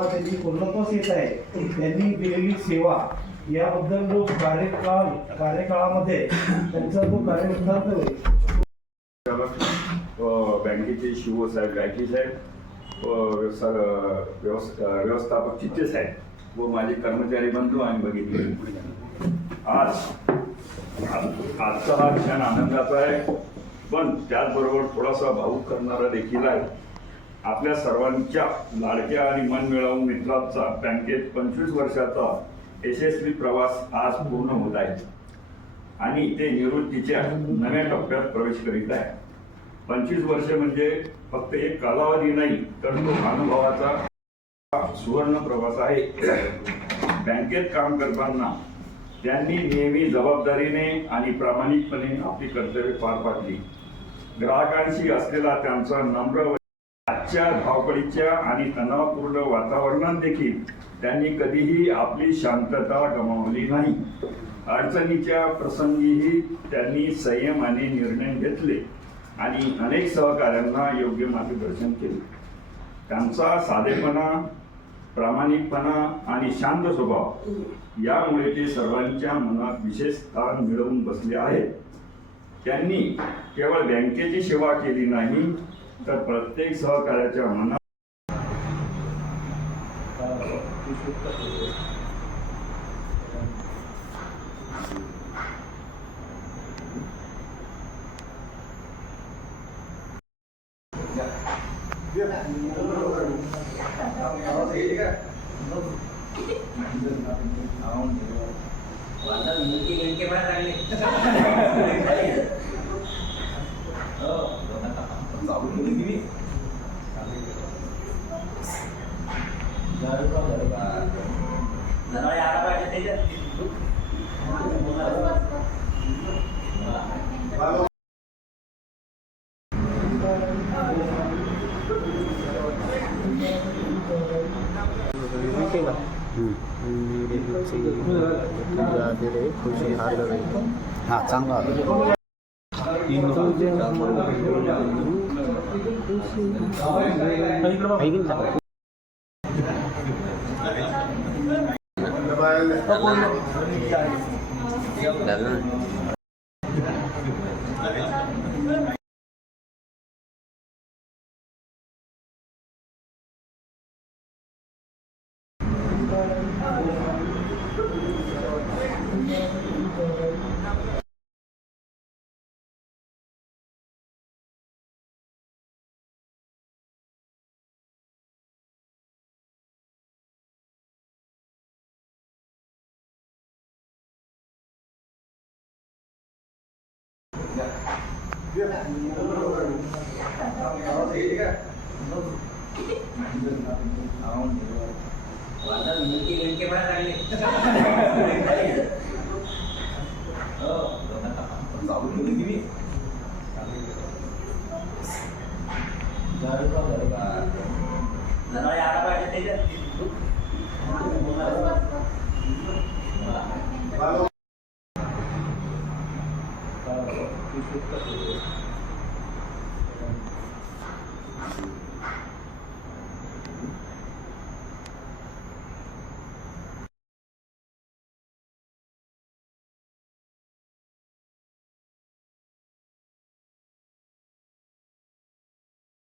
सेवा त्यांनी पूर्णत्वास येत आहे, त्यांनी दिलेली सेवा याबद्दल जो कार्यकाळामध्ये त्यांचा जो कार्यवृत्तांत बँकेचे शिव साहेब गायकी साहेब, व्यवस्थापक चित्ते साहेब व माझे कर्मचारी बंधू आणि बघितले. आजचा हा क्षण आनंदाचा आहे, पण त्याचबरोबर थोडासा भावूक करणारा देखील आहे. आपल्या सर्वांच्या लाडक्या आणि मन मिळवून मित्राचा बँकेत 25 वर्षाचा यशस्वी प्रवास आज पूर्ण होत आहे आणि ते निवृत्तीच्या नव्या टप्प्यात प्रवेश करीत आहे. 25 वर्ष म्हणजे फक्त एक कालावधी नाही, तर तो अनुभवाचा सुवर्ण प्रवास आहे. बँकेत काम करताना त्यांनी नेहमी जबाबदारीने आणि प्रामाणिकपणे आपली कर्तव्ये पार पाडली. ग्राहकांशी असलेला त्यांचा नम्र आजच्या धावपळीच्या आणि तणावपूर्ण वातावरणात देखील त्यांनी कधीही आपली शांतता गमावली नाही. अडचणीच्या प्रसंगीही त्यांनी संयमाने निर्णय घेतले आणि अनेक सहकाऱ्यांना योग्य मार्गदर्शन केले. त्यांचा साधेपणा, प्रामाणिकपणा आणि शांत स्वभाव यामुळे ते सर्वांच्या मनात विशेष स्थान मिळवून बसले आहेत. त्यांनी केवळ बँकेची सेवा केली नाही, तर प्रत्येक सहकार्याच्या मनात हाँ चांगला Thank you.